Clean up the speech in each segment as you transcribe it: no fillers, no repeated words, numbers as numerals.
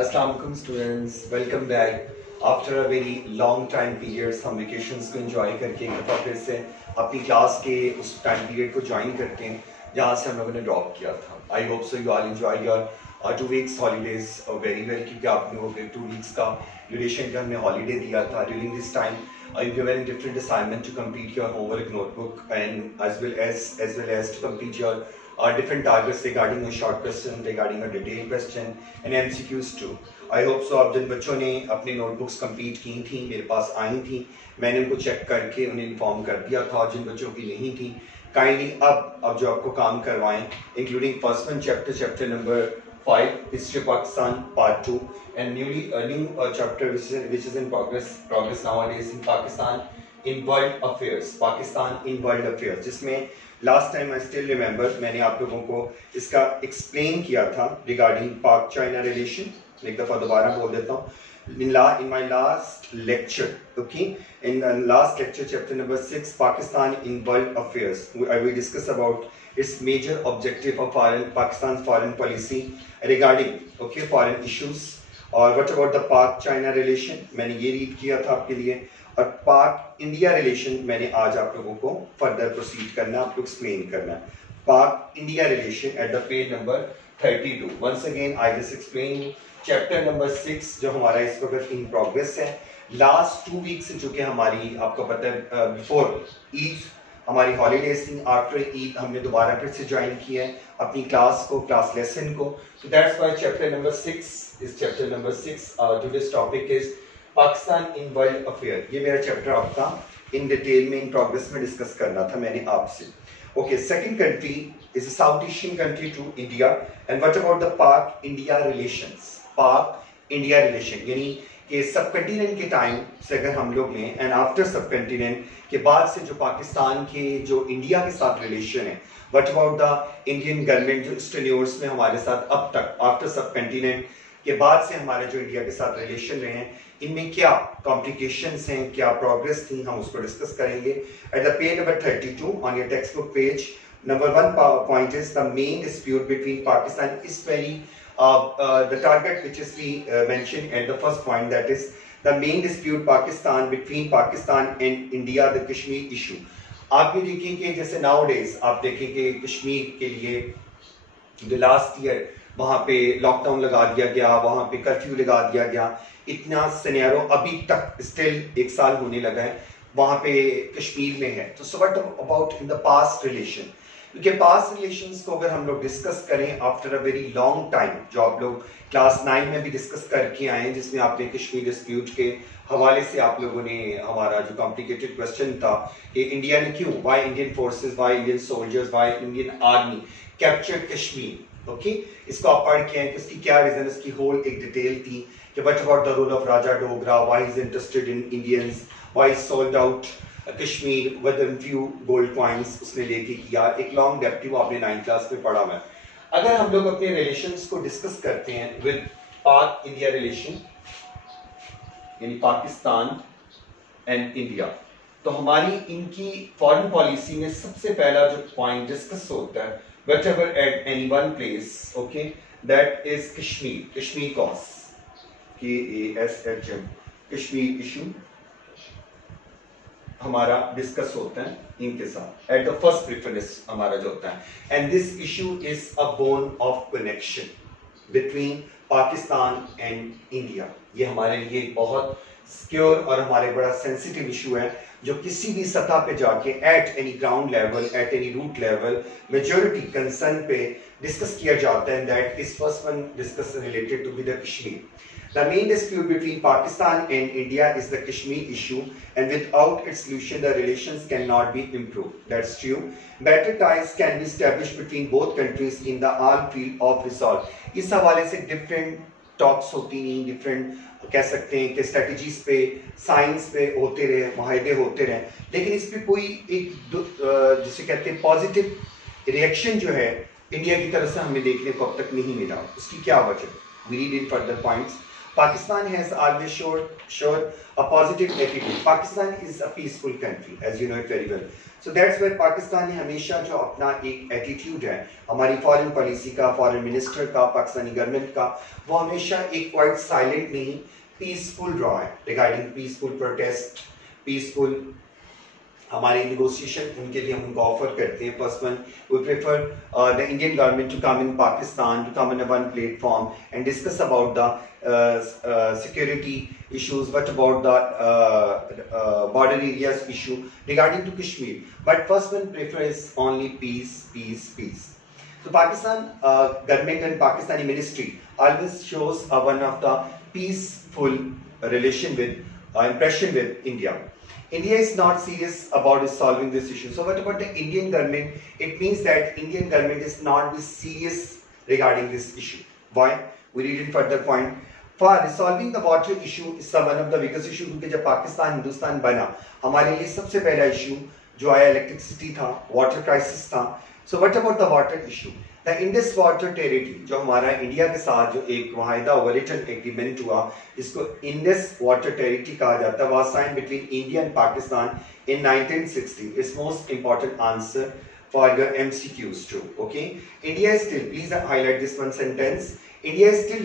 अस्सलाम वालेकुम students, welcome back. After a very long time period हम वेकेशंस को एंजॉय करके एक दफ़ा फिर से अपनी क्लास के उस टाइम पीरियड को ज्वाइन करते हैं जहाँ से हम लोगों ने ड्रॉप किया था। I hope so you all enjoy your 2 weeks holidays very well, क्योंकि आप लोगों को 2 वीक्स का ड्यूरेशन का हमने हॉलीडे दिया था। During this time you given different assignment to complete your homework notebook and as well as to complete your different targets regarding a short question, regarding a detailed question and MCQs too. I hope so। अब जिन बच्चों ने अपनी notebooks complete की थी, मेरे पास आई थी, मैंने उनको चेक करके उन्हें इन्फॉर्म कर दिया था। और जिन बच्चों की नहीं थी, काइंडली अब जो आपको काम करवाएं, including first one chapter number 5, History of Pakistan Part 2, and new chapter which is in progress nowadays in Pakistan in World Affairs, Pakistan in World Affairs, जिसमें last time I still remember मैंने आप लोगों को इसका explain किया था regarding पाक China relation. एक दफ़ा दोबारा बोल देता हूँ। in my last lecture, okay, in the last lecture, chapter number 6, Pakistan in World Affairs, I will discuss about its major objective of Pakistan's foreign policy regarding foreign issues, और what about the पाक China relation मैंने ये read किया था आपके लिए, और पाक इंडिया रिलेशन मैंने आज आप लोगों को फर्दर प्रोसीड करना, आपको एक्सप्लेन करना। Pak India relation at the page number 32। Once again I just explain chapter number 6 जो हमारा इस वक्त इन प्रोग्रेस है। लास्ट 2 वीक्स जो कि हमारी आपको पता है बिफोर ईद हमारी हॉलीडेज थी, आफ्टर ईद हमने दोबारा फिर से ज्वाइन किया है अपनी क्लास लेसन को। सो that's why chapter number 6 is chapter number 6। Today's topic is Pakistan in world affair. ये मेरा चैप्टर आपका इन डिटेल में इन प्रोग्रेस में डिस्कस करना था मैंने आपसे। Okay, second country is a South Asian country to India, and what about the Pak India relations. Pak India relation यानी कि सब कंटिनेंट के टाइम से अगर हम लोग लें एंड आफ्टर सब कंटिनेंट के बाद से जो पाकिस्तान के जो इंडिया के साथ रिलेशन है, what about the Indian government जो इस टेन्योर्स में हमारे साथ अब तक आफ्टर सब कंटिनेंट के बाद से हमारे जो इंडिया के साथ रिलेशन रहे हैं, इनमें क्या कॉम्प्लिकेशंस हैं, क्या प्रोग्रेस थी, हम उसको डिस्कस करेंगे। Eight the page number 32 on your text book page, number 1 point is the main dispute between Pakistan is very the target which is we mentioned at the first point, that is the main dispute between Pakistan and India, the Kashmir issue। आप ये देखिए कि जैसे nowadays आप देखें कि कश्मीर के लिए the last year वहाँ पे लॉकडाउन लगा दिया गया, वहाँ पे कर्फ्यू लगा दिया गया, इतना सिनेरियो अभी तक स्टिल 1 साल होने लगा है वहाँ पे कश्मीर में है। तो so what about in the past relation, क्योंकि पास्ट रिलेशंस को अगर हम लोग डिस्कस करें after a very long time, जो आप लोग क्लास 9 में भी डिस्कस करके आए हैं, जिसमें आपने कश्मीर डिस्प्यूट के हवाले से आप लोगों ने हमारा जो कॉम्प्लिकेटेड क्वेश्चन था कि इंडिया ने क्यों, why Indian forces, why Indian soldiers, why Indian army captured Kashmir. Okay, इसको आप पढ़ के हैं कि इसकी क्या रीजन, इसकी होल एक डिटेल थी कि what about the role of Raja Dogra, why is interested in Indians, why sold out Kashmir with a few gold coins उसने लेके किया। एक लॉन्ग डेप्थ वो आपने 9th क्लास में पढ़ा हुआ है। अगर हम लोग अपने रिलेशंस को डिस्कस करते हैं विद पाक इंडिया रिलेशन यानी पाकिस्तान एंड इंडिया, तो हमारी इनकी फॉरेन पॉलिसी में सबसे पहला जो पॉइंट डिस्कस होता है whatever at any one place, okay, that is Kashmir cause, KASHM, Kashmir issue हमारा डिस्कस होता है इनके साथ एट द फर्स्ट प्रेफरेंस हमारा जो होता है, and this issue is a bone of connection between Pakistan and India. ये हमारे लिए बहुत सिक्योर और हमारे बड़ा सेंसिटिव इशू है, जो किसी भी सतह पे जाके at any ground level, at any root level, majority concern पे डिस्कस किया जाता है। That is first one discuss related to be the Kashmir. The main dispute between Pakistan and India is the Kashmir issue, and without its solution, the relations cannot be improved. That's true. Better ties can be established between both countries in the all field of resolve. इस हवाले से different talks होती हैं, different कह सकते हैं कि strategies पे, science पे होते रहे, मुहायदे होते रहे, लेकिन इस पे कोई एक जिसे कहते हैं positive reaction जो है इंडिया की तरफ से हमें देखने को अब तक नहीं मिला। उसकी क्या वजह? We read in further points. Pakistan has always showed a positive attitude. Pakistan is a peaceful country, as you know it very well. So that's where Pakistan ने हमेशा जो अपना एक एटीट्यूड है हमारी फॉरेन पॉलिसी का, फॉरेन मिनिस्टर का, Pakistani government का, वो हमेशा एक क्वाइट साइलेंट नहीं, पीसफुल रहा है रिगार्डिंग पीसफुल प्रोटेस्ट, पीसफुल हमारे नेगोशिएशन उनके लिए हम उनको ऑफर करते हैं. First one, we prefer the Indian government to come in Pakistan, to come in one platform and discuss about the security issues, what about the border areas issue regarding to Kashmir. But first one prefers only peace, peace, peace. So Pakistan government and Pakistani ministry always shows one of the peaceful relation with impression with India. India is not serious about solving this issue. So what about the Indian government? It means that Indian government is not serious regarding this issue. Why? We read in further point. For resolving the water issue is one of the biggest issue, क्योंकि जब पाकिस्तान हिंदुस्तान बना हमारे लिए सबसे पहला issue जो आया electricity था, वाटर क्राइसिस था. So what about the water issue? The Indus water territory जो हमारा इंडिया के साथ जो एक मुआहिदा ओवररिटन एग्रीमेंट हुआ, इसको इंडस वाटर टेरिटरी कहा जाता है, was signed between India and Pakistan in 1960. It's most important answer for your MCQs too. Okay, India is still, please highlight this one sentence, India is still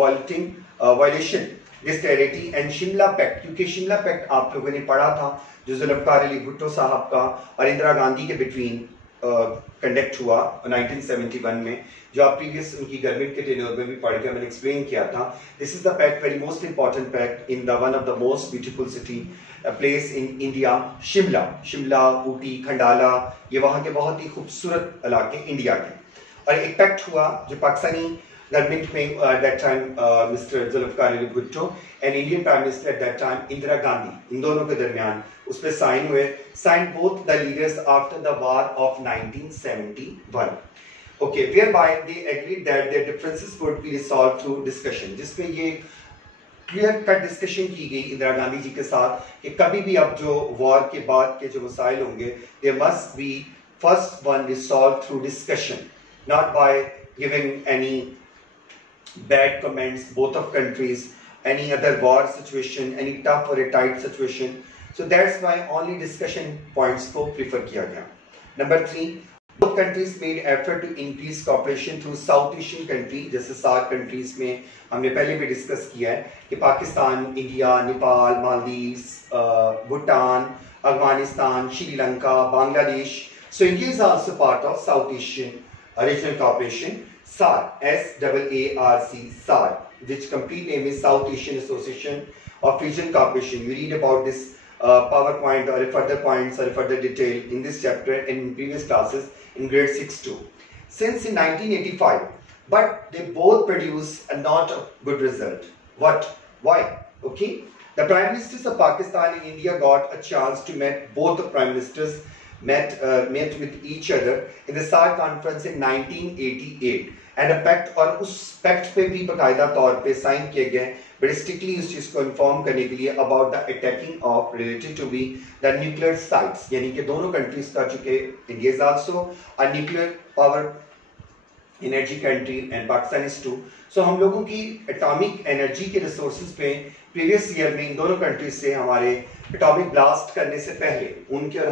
violation this territory and Shimla Pact, क्योंकि Shimla pact आप लोगों ने पढ़ा था जो जुल्फ़िकार अली भुट्टो साहब का और इंदिरा गांधी के बिटवीन कंडक्ट हुआ 1971 में, जो आप प्रीवियस उनकी गवर्नमेंट के टेन्योर में भी पढ़ के मैंने एक्सप्लेन किया था. This is the pact, very most important pact in the one of the most beautiful city place in India, Shimla. Shimla, Ooty, Khandala, ये वहाँ के बहुत ही खूबसूरत इलाके इंडिया के. और एक पैक्ट हुआ जो पाकिस्तानी गवर्नमेंट में at that time mister Zulfikar Ali Bhutto and Indian prime minister at that time Indira Gandhi, इन दोनों के दरमियान उस पर साइन हुए. Sign both the leaders after the war of 1971. Okay, whereby they agreed that their differences would be resolved through discussion, जिसमें ये clear cut discussion की गई इंदिरा गांधी जी के साथ कि कभी भी अब जो वॉर के बाद के जो मसाइल होंगे, they must be first one resolve through discussion, not by giving any bad comments both of countries, any other war situation, any tough और a tight situation. So that's why only discussion points को prefer किया गया. Number 3, both countries made effort to increase cooperation through South Asian country, जैसे SAARC countries में हमने पहले भी discuss किया है कि Pakistan, India, Nepal, Maldives, Bhutan, Afghanistan, Sri Lanka, Bangladesh. So India is also part of South Asian regional cooperation, SAARC, SAARC, SAARC, which complete name is South Asian Association of Regional Cooperation. You read about this PowerPoint or further points or further detail in this chapter in previous classes in grade 6 too. Since in 1985, but they both produce a not a good result. What? Why? Okay, the prime ministers of Pakistan and India got a chance to meet. Both the prime ministers met with each other in the SAARC conference in 1988 and a pact, और उस pact पे भी बाकायदा तौर पे sign किए गए but strictly उस चीज को इन्फॉर्म करने के लिए about the attacking of related to be the nuclear sites, यानी कि दोनों कंट्रीज का, चुके India is also a nuclear power energy country and Pakistan is too. सो हम लोगों की एटॉमिक एनर्जी के रिसोर्सेज पे प्रीवियस ईयर में इन दोनों कंट्रीज से हमारे एटॉमिक ब्लास्ट करने से पहले उनके और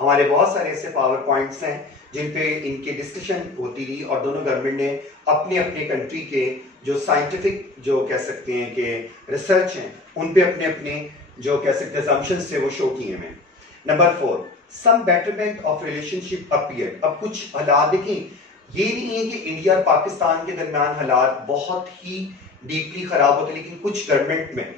हमारे बहुत सारे ऐसे पावर पॉइंट्स हैं जिन पे इनके डिस्कशन होती रही और दोनों गवर्नमेंट ने अपने अपने कंट्री के जो साइंटिफिक जो कह सकते हैं कि रिसर्च हैं उन पे अपने अपने जो कह सकते हैं assumptions थे वो शो किए हैं. Number 4, some betterment of relationship appear. अब कुछ हालात देखें, ये नहीं है कि इंडिया और पाकिस्तान के दरमियान हालात बहुत ही डीपली खराब होते, लेकिन कुछ गवर्नमेंट में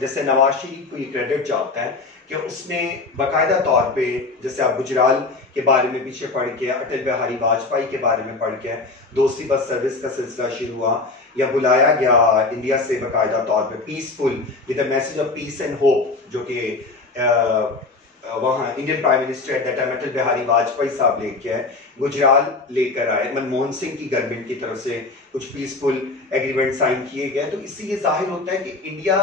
जैसे नवाज शरीफ को ये क्रेडिट जाता है कि उसने बाकायदा तौर पे, जैसे आप गुजराल के बारे में पीछे पढ़ के, अटल बिहारी वाजपेयी के बारे में पढ़ के दोस्ती बस सर्विस का सिलसिला शुरू हुआ या बुलाया गया इंडिया से बाकायदा तौर पे peaceful with the message of peace and hope, जो कि वहाँ Indian prime minister at that time Atal Bihari Vajpayee sahab लेके आए, गुजराल लेकर आए, मनमोहन सिंह की गवर्नमेंट की तरफ से कुछ पीसफुल एग्रीमेंट साइन किए गए. तो इससे ये जाहिर होता है कि इंडिया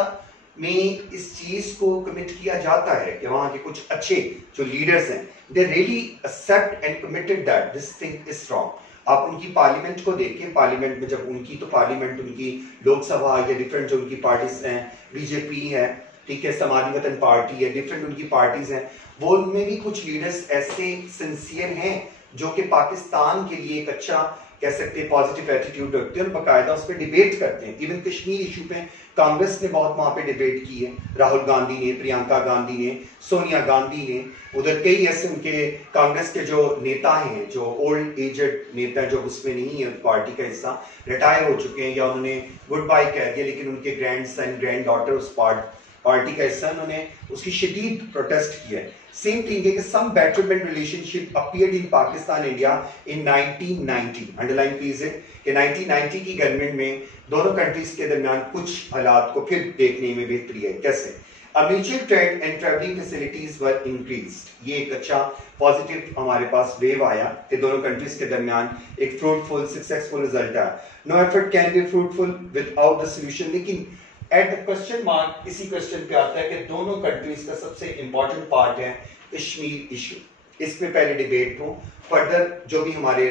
में इस चीज को कमिट किया जाता है कि वहाँ के कुछ अच्छे जो लीडर्स हैं they really accept and committed that this thing is wrong. आप उनकी पार्लियामेंट को देखें, पार्लियामेंट में जब उनकी तो पार्लियामेंट उनकी लोकसभा या डिफरेंट जो उनकी पार्टीज हैं, बीजेपी है, ठीक है, समाजी वतन पार्टी है, डिफरेंट उनकी पार्टीज हैं, वो उनमें भी कुछ लीडर्स ऐसे सिंसियर हैं जो कि पाकिस्तान के लिए एक अच्छा कह सकते हैं पॉजिटिव एटीट्यूड रखते हैं और बाकायदा उस पर डिबेट करते हैं। इवन कश्मीर इशू पे कांग्रेस ने बहुत वहां पे डिबेट की है, राहुल गांधी ने, प्रियंका गांधी ने, सोनिया गांधी ने, उधर कई ऐसे उनके कांग्रेस के जो नेता हैं, जो ओल्ड एजेड नेता जो उसमें नहीं है पार्टी का हिस्सा, रिटायर हो चुके हैं या उन्होंने गुड बाय कह दिया, लेकिन उनके ग्रैंड सन ग्रैंड डॉटर उस पार्टी का हिस्सा, उन्होंने उसकी शदीद प्रोटेस्ट किया है। सेम थिंग है कि some betterment relationship appeared in Pakistan India in 1990, underline please है कि 1990 की गवर्नमेंट में दोनों कंट्रीज के दरमियान कुछ हालात को फिर देखने में बेहतरी है। कैसे? Mutual trade and travelling facilities were increased. ये एक अच्छा पॉजिटिव हमारे पास वेव आया कि दोनों कंट्रीज के दरमियान एक फ्रूटफुल सक्सेसफुल रिजल्ट आया। No effort can be fruitful without the solution, लेकिन एट द क्वेश्चन मार्क इसी क्वेश्चन पे आता है कि दोनों कंट्रीज का सबसे इंपॉर्टेंट पार्ट है कश्मीर इशू। इस पे पहले डिबेट हो, फर्दर जो भी हमारे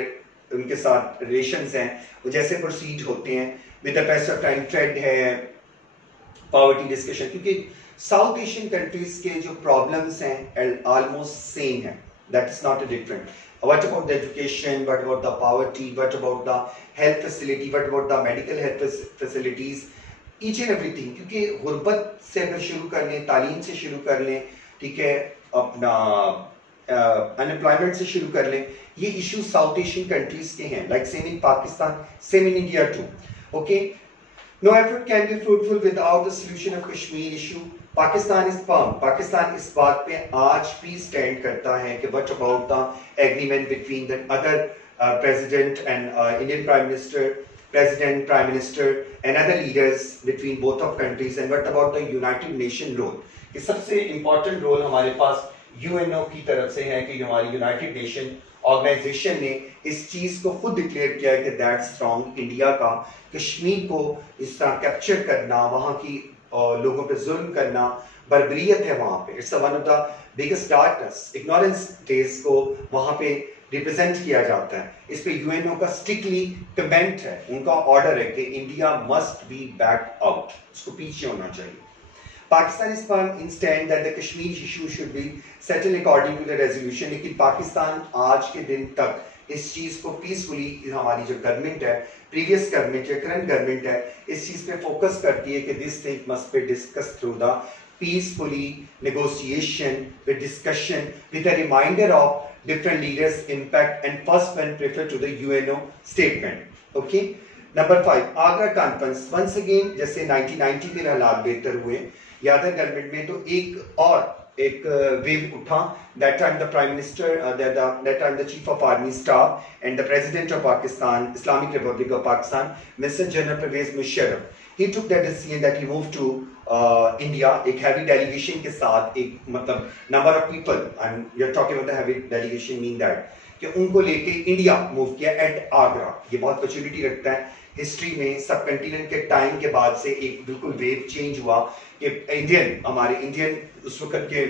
उनके साथ रिलेशंस हैं वो जैसे प्रोसीड होते हैं with the best of time, trade है, पॉवर्टी डिस्कशन, क्योंकि साउथ एशियन कंट्रीज के जो प्रॉब्लम्स हैं ऑलमोस्ट सेम है, that is not a different. What about the education? What about the poverty? What about the health facility? What about the medical health facilities? Each and everything, क्योंकि गुर्बत से अगर शुरू कर लें, तालीम से शुरू कर लें, ठीक है, अपना अनएम्प्लॉयमेंट से शुरू कर लें, ये इशू साउथ एशियन कंट्रीज के हैं, like same in Pakistan, same in India too. Okay, no effort can be fruitful without the solution of Kashmir issue. Pakistan is firm, Pakistan इस बात पे आज भी स्टैंड करता है कि what about the agreement between the other president and Indian prime minister, president, prime minister and other leaders between both of countries, and what about the United Nation role? ये सबसे important role हमारे पास UNO की तरफ से है कि हमारी United nation organisation ने इस चीज को खुद डिक्लेयर किया है कि दैट्स स्ट्रॉन्ग इंडिया का कश्मीर को इस तरह कैप्चर करना, वहां की लोगों पे जुल्म करना बर्बरियत है वहां पे। It's one of the biggest darkness, ignorance days को वहां पे रिप्रेजेंट किया जाता है। इस पे यूएनओ का स्ट्रिक्टली कमेंट है, उनका ऑर्डर है कि India must be back out, उसको पीछे होना चाहिए। Pakistan is firm in stand that the Kashmir issue should be settled according to the resolution, लेकिन पाकिस्तान आज के दिन तक इस चीज को पीसफुली, हमारी जो गवर्नमेंट है, प्रीवियस गवर्नमेंट या करंट गवर्नमेंट है, इस चीज पे फोकस करती है कि this thing must be discuss through the peacefully negotiation with discussion with a reminder of different leaders impact and first one prefer to the UNO statement. Okay, number 5 Agra conference. once again जैसे 1990 में हालात बेहतर हुए Yadav government में, तो एक wave उठा। that time the prime minister that time the chief of army staff and the president of Pakistan, Islamic Republic of Pakistan, Mr. General Pervez Musharraf, he took that decision that he moved to India एक heavy delegation के साथ, एक मतलब number of people, and you are talking about the heavy delegation mean that कि उनको लेके India move किया at Agra. ये बहुत पॉर्चुनिटी रखता है हिस्ट्री में, सब कंटिनेंट के टाइम के बाद से एक बिल्कुल वेव चेंज हुआ कि हमारे इंडियन उस वक्त के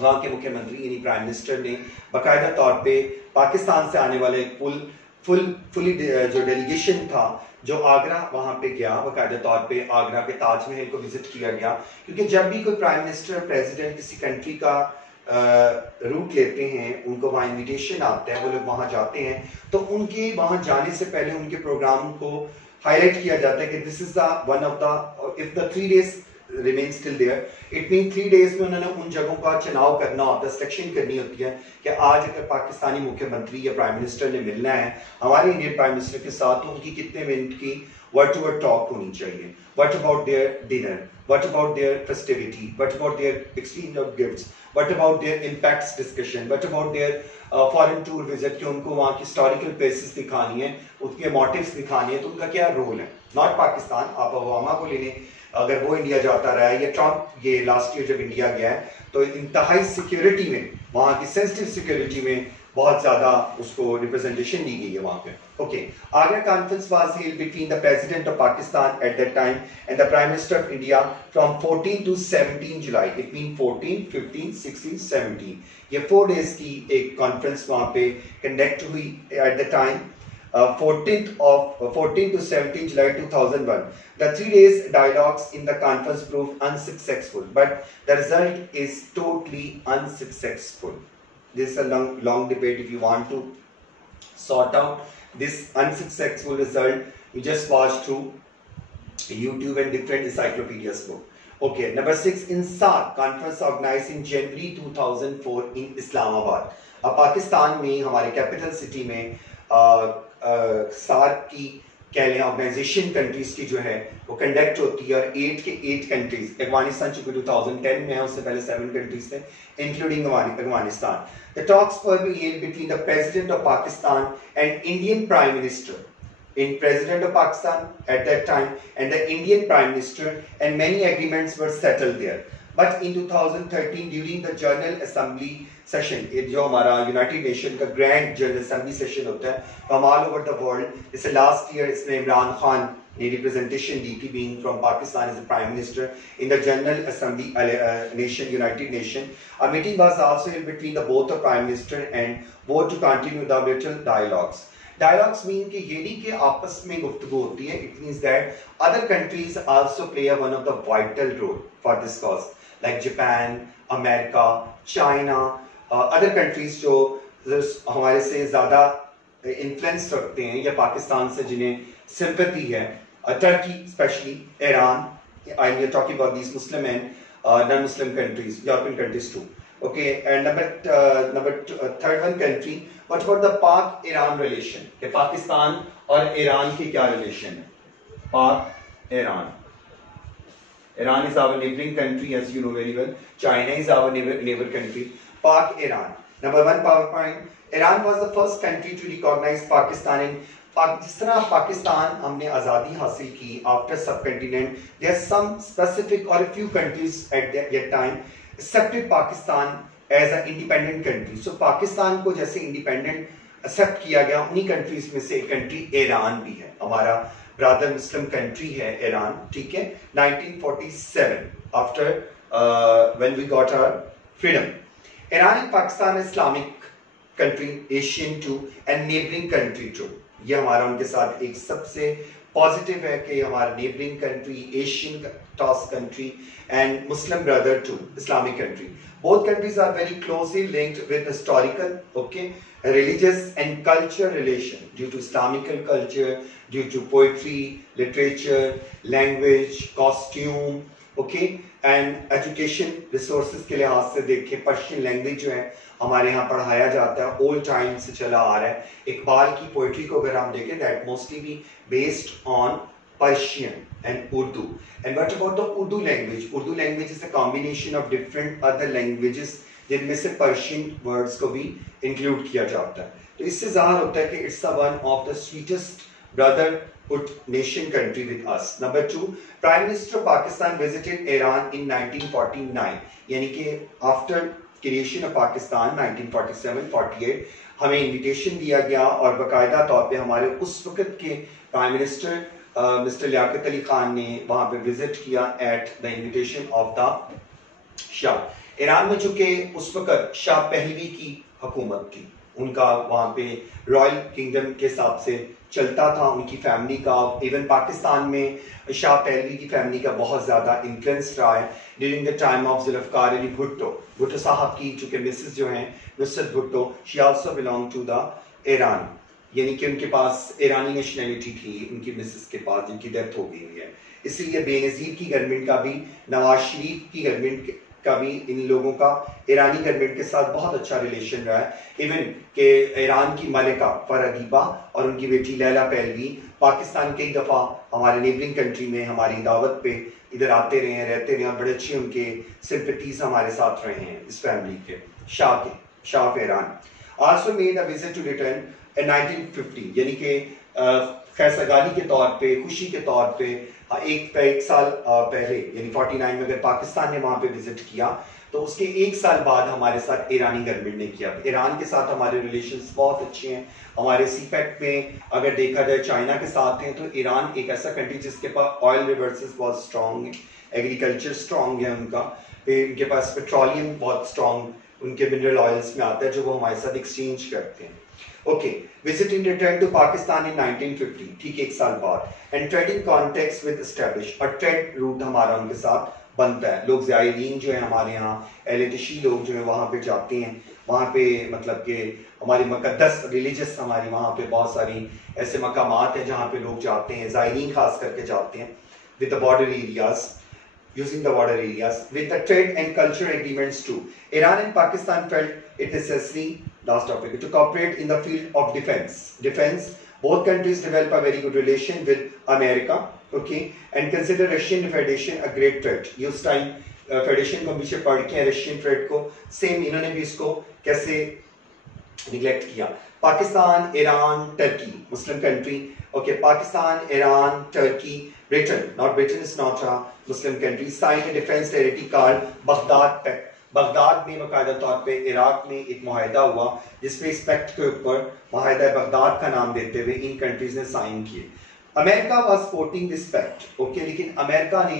वहाँ के मुख्यमंत्री यानी प्राइम मिनिस्टर ने बाकायदा तौर पे पाकिस्तान से आने वाले फुली जो डेलीगेशन था जो आगरा वहां पे गया, बाकायदा तौर पे आगरा के ताजमहल को विजिट किया गया, क्योंकि जब भी कोई प्राइम मिनिस्टर प्रेसिडेंट किसी कंट्री का रूट लेते हैं, उनको वहां इनविटेशन आता है, वो लोग वहां जाते हैं, तो उनके वहां जाने से पहले उनके प्रोग्राम को हाईलाइट किया जाता है कि this is the one of the, if the 3 days remain still there, it means 3 days में उन्होंने उन जगहों का चुनाव करना होता है, सिलेक्शन करनी होती है कि आज अगर पाकिस्तानी मुख्यमंत्री या प्राइम मिनिस्टर ने मिलना है हमारे इंडियन प्राइम मिनिस्टर के साथ, तो उनकी कितने मिनट की वर्ड टू वर्ड टॉक होनी चाहिए। What about their dinner, what about their festivity, what about their exchange of gifts, what about their impacts discussion, what about their foreign tour visit, कि उनको वहाँ की हिस्टोरिकल प्लेसेस दिखानी है, उसके motives दिखानी है, तो उनका क्या रोल है। नॉट पाकिस्तान, आप ओबामा को लेने, अगर वो इंडिया जाता रहा है या ट्रम्प ये लास्ट ईयर जब इंडिया गया है, तो इंतहाई सिक्योरिटी में, वहाँ की सेंसिटिव सिक्योरिटी में बहुत ज्यादा उसको रिप्रेजेंटेशन दी गई है वहाँ पे। Okay, Agra conference was held between the president of Pakistan eight that time and the prime minister of India from 14 to 17 July, it mean 14, 15, 16, 17, ये 4 days की एक कॉन्फ्रेंस वहाँ पे कंडक्ट हुई at the time. 14 to 17 July 2001. The 3 days dialogues in the conference proved unsuccessful, but the result is totally unsuccessful. This is a long debate. If you want to sort out this unsuccessful result, you just watch through YouTube and different encyclopedias book. Okay, number 6, in SAARC conference organized in January 2004 in Islamabad. अब पाकिस्तान में हमारे capital city में SAARC की कह लें organisation countries की जो है वो कंडक्ट होती है, और 8 के 8 कंट्रीज, अफगानिस्तान चूंकि 2010 में है, उससे पहले 7 कंट्रीज थे including Afghanistan. The talks were held between the president of Pakistan and Indian Prime Minister. In President of Pakistan at that time and the Indian Prime Minister, and many agreements were settled there. But in 2013 during the General Assembly session, जो हमारा United Nations का Grand General Assembly session होता है from all over the world, इससे last year इसमें इमरान खान ने representation दी थी, being from Pakistan as the Prime Minister in the General Assembly United Nations. A meeting was also held between the both the Prime Minister and vote to continue the bilateral dialogues. Dialogues mean कि ये नहीं कि आपस में गुफ्तगू होती है. It means that other countries also play one of the vital role for this cause, like Japan, America, China, other countries जो हमारे से ज़्यादा influence रखते हैं या पाकिस्तान से जिन्हें sympathy है, Turkey especially, Iran. I'm talking about these Muslim and non-Muslim countries, European countries too. Okay, and third one country. What about the Pak-Iran relation? कि पाकिस्तान और ईरान की क्या relation है? Pak-Iran. Iran is our neighboring country, as you know very well. China is our neighbor country. Pak-Iran. Number 1 PowerPoint. Iran was the first country to recognize Pakistan. And जिस तरह पाकिस्तान हमने आज़ादी हासिल की after subcontinent, there are some specific or a few countries at that time accepted Pakistan as an independent country. So Pakistan को जैसे independent accept किया गया, उन्हीं countries में से एक country ईरान भी है, हमारा brother Muslim country है ईरान, ठीक है. 1947 after when we got our freedom. Iran and Pakistan is Islamic country, Asian too, and neighboring country too. ये हमारा उनके साथ एक सबसे पॉजिटिव है कि हमारा नेबरिंग कंट्री, एशियन टॉस country and Muslim brother to Islamic country. Both countries are very closely linked with historical, okay, religious and culture relation due to Islamical culture, due to poetry, literature, language, costume, okay, and education resources के लिहाज से देखें, Persian language जो है हमारे यहाँ पढ़ाया जाता है, ओल्ड टाइम से चला आ रहा है. इकबाल की पोइट्री को अगर हम देखें, that mostly be based on Persian and Urdu. And what about the Urdu language? Urdu language is a combination of different other languages, जिनमें से पर्शियन वर्ड्स को भी इंक्लूड किया जाता है. तो इससे जाहिर होता है कि it's one of the sweetest brotherhood nation country with us. Number 2, Prime Minister of Pakistan visited Iran in 1949. यानी कि after creation of Pakistan 1947-48 हमें invitation दिया गया और बाकायदा तौर पे हमारे उस वक्त के Prime Minister mister Liaquat Ali Khan ने वहाँ पे विजिट किया at the invitation of the Shah. Iran में चूंकि उस वक्त शाह पहलवी की हुकूमत थी, उनका वहाँ पे रॉयल किंगडम के हिसाब से चलता था, उनकी फैमिली का. इवन पाकिस्तान में शाह पहलवी की फैमिली का बहुत ज़्यादा इन्फ्लुएंस रहा है during the time of Zulfikar Ali Bhutto. Bhutto साहब की चूँकि मिसेस जो हैं Nusrat Bhutto, she also belong to the Iran, यानी कि उनके पास ईरानी नेशनैलिटी थी उनकी मिसेस के पास, जिनकी डेथ हो गई हुई है. इसलिए बेनज़ीर की गवर्नमेंट का भी, नवाज शरीफ की गवर्नमेंट का भी इन लोगों का ईरानी गवर्नमेंट के साथ बहुत अच्छा रिलेशन रहा है. इवन के ईरान की मलिका फरदीबा और उनकी बेटी लैला पहलवी पाकिस्तान कई दफ़ा हमारे नेबरिंग कंट्री में हमारी दावत पे इधर आते रहे हैं, रहते रहे और बड़े अच्छे उनके सिंपैथीज हमारे साथ रहे हैं इस फैमिली के, Shah of Iran. Also made a visit to return in 1950, यानी कि खैरसगाली के तौर पे, खुशी के तौर पे एक साल पहले यानी 49 में अगर पाकिस्तान ने वहाँ पे विजिट किया तो उसके एक साल बाद हमारे साथ ईरानी गवर्नमेंट ने किया. ईरान के साथ हमारे रिलेशंस बहुत अच्छे हैं. हमारे सीपेक में अगर देखा जाए चाइना के साथ हैं, तो ईरान एक ऐसा कंट्री जिसके पास ऑयल रिसोर्सेज बहुत स्ट्रॉन्ग है, एग्रीकल्चर स्ट्रॉन्ग है उनका, उनके पास पेट्रोलियम बहुत स्ट्रॉन्ग उनके मिनरल ऑयल्स में आता है जो वो हमारे साथ एक्सचेंज करते हैं. Okay, visiting return to Pakistan in 1950, ठीक 1 साल बाद, and trading contact with establish, और ट्रेड रूट हमारा उनके साथ बनता है। लोग ज़ायरीन जो है हमारे यहाँ अहले तशी लोग जो है वहाँ पे जाते हैं, वहाँ पे मतलब कि हमारी मुक़द्दस रिलीजियस हमारी वहाँ पे बहुत सारी ऐसे मकामात हैं जहाँ पे लोग जाते हैं, ज़ायरीन खास करके जाते हैं, with the border areas, using the border areas, with the trade and culture agreements too. Iran and Pakistan felt it necessary, last topic, to cooperate in the field of defense. Both countries develop a very good relation with America, okay, and consider Russian Federation a great threat. ये उस time federation को पीछे पढ़ के Russian threat को same इन्होंने भी इसको कैसे निगलेक्ट किया। Pakistan, Iran, Turkey, Muslim country, okay, Pakistan, Iran, Turkey, Britain, not Britain is not a Muslim country, signed a defense treaty called Baghdad Pact. Baghdad में बाकायदा तौर पे इराक में एक मुआहिदा हुआ जिसमें इस पैक्ट के ऊपर मुआहिदा बगदाद का नाम देते हुए इन कंट्रीज ने साइन किए। America was supporting this pact, okay, लेकिन अमेरिका ने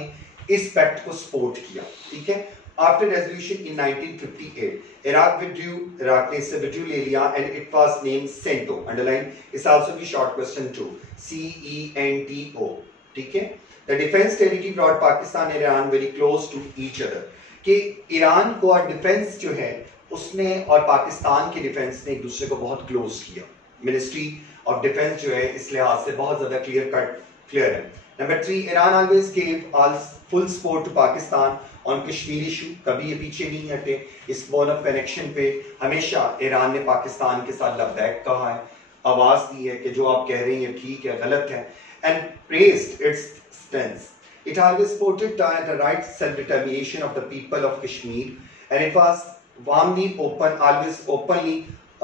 इस पैक्ट को सपोर्ट किया, ठीक है। After resolution in 1958, Iraq withdrew, Iraq ने इससे withdrew ले लिया and it was named CENTO. Underline is also the short question too. CENTO, ठीक है। The defense territory brought Pakistan and Iran very close to each other. कि Iran को और defence जो है उसने और पाकिस्तान के डिफेंस ने एक दूसरे को बहुत क्लोज किया। मिनिस्ट्री ऑफ डिफेंस जो है इस लिहाज से बहुत ज्यादा क्लियर है। Number 3, Iran always gave all full support to Pakistan on Kashmir issue, कभी ये पीछे नहीं हटे इस बोन ऑफ कनेक्शन पे। हमेशा ईरान ने पाकिस्तान के साथ लबैक कहा है, आवाज दी है कि जो आप कह रहे हैं ठीक है, गलत है, and praised it's stand. It always supported the right self-determination of the people of Kashmir, and it was warmly open, always openly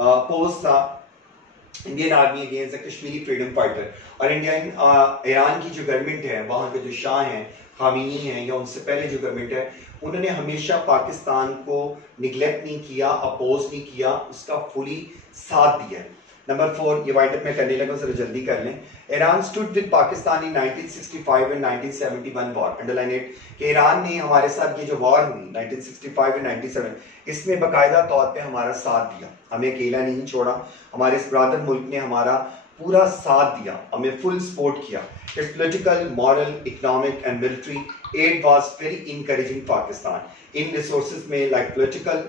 opposed the Indian army against the Kashmiri freedom fighter. और Iran की जो government है, वहाँ के जो शाह हैं, खामिनी हैं, या उनसे पहले जो गवर्नमेंट है, उन्होंने हमेशा पाकिस्तान को निगलेक्ट नहीं किया, अपोज नहीं किया, उसका फुली साथ दिया। नंबर 4, ये वाइंड अप में करने लगा, जरा जल्दी कर लें। Iran stood with Pakistan in 1965 and 1971 war. Underline it कि ईरान ने हमारे साथ ये जो वॉर हुई 1965 एंड 97, इसमें बाकायदा तौर पे हमारा साथ दिया, हमें अकेला नहीं छोड़ा, हमारे इस ब्रादर मुल्क ने हमारा पूरा साथ दिया, हमें फुल सपोर्ट किया। Its political, moral, economic and military aid was very encouraging Pakistan in resources में, like political,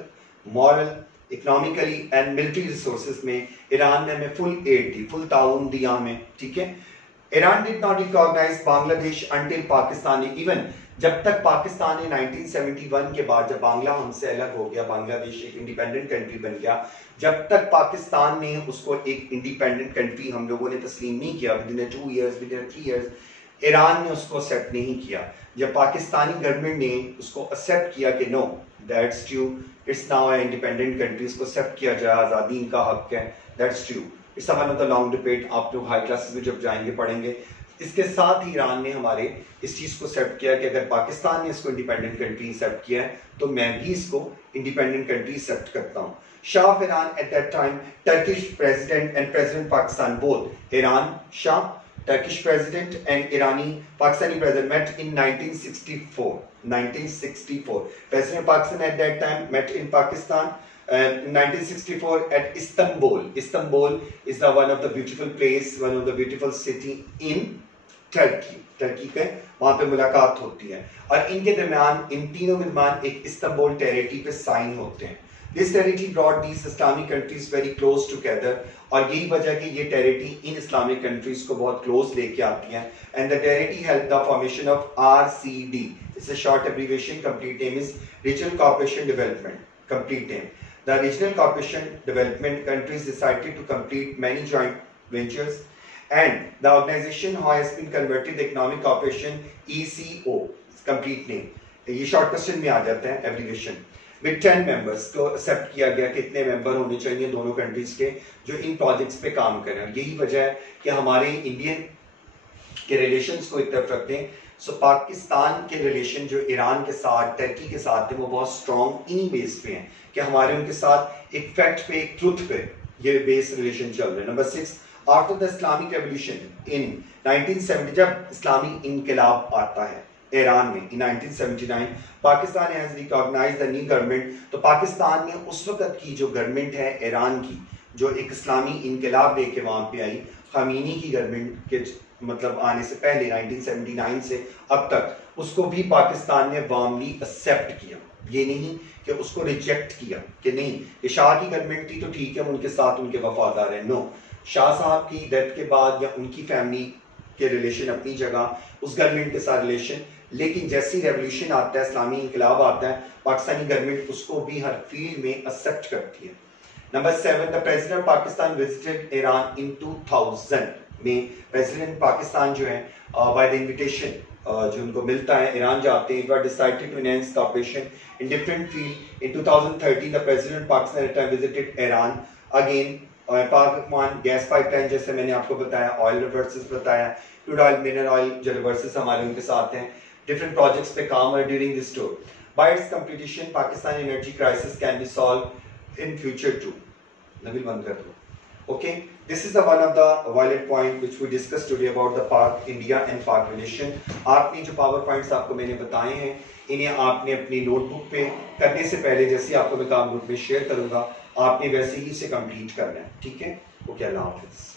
moral, economically and military resources में ईरान ने हमें फुल एड दी, फुल ताउन दिया हमें, ठीक है। Iran did not recognize Bangladesh until Pakistan, even जब तक पाकिस्तान ने 1971 के बाद जब बांग्ला हमसे अलग हो गया, बांग्लादेश एक इंडिपेंडेंट कंट्री बन गया, जब तक पाकिस्तान ने उसको एक इंडिपेंडेंट कंट्री हम लोगों ने तस्लीम नहीं किया, with in 2 years, with in 3 years, Iran ने उसको एक्सेप्ट नहीं किया। जब पाकिस्तानी गवर्नमेंट ने उसको एक्सेप्ट किया कि no that's true, it's now a independent country, इसको एक्सेप्ट किया जाए, आज़ादी इनका हक है, that's true. It's one of the long debate, आप लोग हाई क्लासेस में जब जाएंगे पढ़ेंगे। इसके साथ ही ईरान ने हमारे इस चीज़ को एक्सेप्ट किया कि अगर पाकिस्तान ने इसको इंडिपेंडेंट कंट्री एक्सेप्ट किया है तो मैं भी इसको इंडिपेंडेंट कंट्री एक्सेप्ट करता हूँ। Shah of Iran eight that time, Turkish president and president Pakistan both, Iran Shah, Turkish president and Irani Pakistani president met in 1964. 1964. President of Pakistan at that time met in Pakistan in 1964 at Istanbul. Istanbul is the one of the beautiful place, one of the beautiful city in Turkey. Turkey पे वहाँ पे मुलाकात होती है और इनके दरमियान, इन तीनों के दरमियान एक इस्तांबुल टेरिटरी पे साइन होते हैं। This territory brought these Islamic countries very close together, और यही वजह कि ये टेरिटरी इन इस्लामिक कंट्रीज को बहुत क्लोज लेके आती हैं। And the territory help the formation of RCD, it's a short abbreviation, complete name is regional cooperation development, complete name. The regional cooperation development countries decided to complete many joint ventures and the organization has been converted the economic cooperation ECO, complete name, ये short question में आ जाता है abbreviation. With 10 members को accept किया गया, कितने member होने चाहिए दोनों कंट्रीज के जो इन प्रोजेक्ट्स पे काम करें। यही वजह है कि हमारे इंडियन के रिलेशंस को एक तरफ रखते हैं। सो पाकिस्तान के रिलेशन जो ईरान के साथ, टर्की के साथ थे, वो बहुत स्ट्रॉन्ग इन्हीं बेस पे हैं कि हमारे उनके साथ एक फैक्ट पे, एक ट्रुथ पे ये बेस रिलेशन चल रहे हैं। Number 6, after the Islamic revolution in 1970, जब इस्लामी इनकलाब आता है ईरान में in 1979, Pakistan has recognized the new government, तो पाकिस्तान ने उस वक्त की जो गवर्नमेंट है ईरान की, जो एक इस्लामी इनकलाब लेके वहाँ पे आई, ख़ामेनी की गवर्नमेंट के मतलब आने से पहले 1979 से अब तक, उसको भी पाकिस्तान ने वार्मली एक्सेप्ट किया। ये नहीं कि उसको रिजेक्ट किया कि नहीं ये शाह की गवर्नमेंट थी तो ठीक है हम उनके साथ उनके वफादार हैं। नो, शाह साहब की डेथ के बाद या उनकी फैमिली के रिलेशन अपनी जगह, उस गवर्नमेंट के साथ रिलेशन, लेकिन जैसी रेवोल्यूशन आता है, इस्लामी इनकलाब आता है, पाकिस्तानी गवर्नमेंट उसको भी हर फील्ड में एक्सेप्ट करती है। Number 7, the president Pakistan visited Iran in 2000 में प्रेसिडेंट पाकिस्तान जो है बाय द इन्विटेशन जो उनको मिलता है ईरान जाते हैं। It was decided to enhance cooperation in different field. In 2013 the president Pakistan visited Iran again. Pakistan gas pipeline जैसे मैंने आपको बताया, ऑयल रिवर्सेस बताया, क्रूड ऑयल मिनरल ऑयल जो रिवर्सेस हमारे उनके साथ हैं, डिफरेंट प्रोजेक्ट्स पे काम है during this tour. By its completion Pakistan energy crisis can be solve in future too. Nabeel बंद कर दो। Okay, this is the one of the valid point which we discussed today about the Pak India and Pak relation. आपने जो power points आपको मैंने बताए हैं इन्हें आपने अपनी नोटबुक पे करने से पहले, जैसे आपको मैं काम ग्रुप में शेयर करूंगा, आपने वैसे ही इसे कंप्लीट करना है। ठीक है, ओके, अल्लाह हाफिज।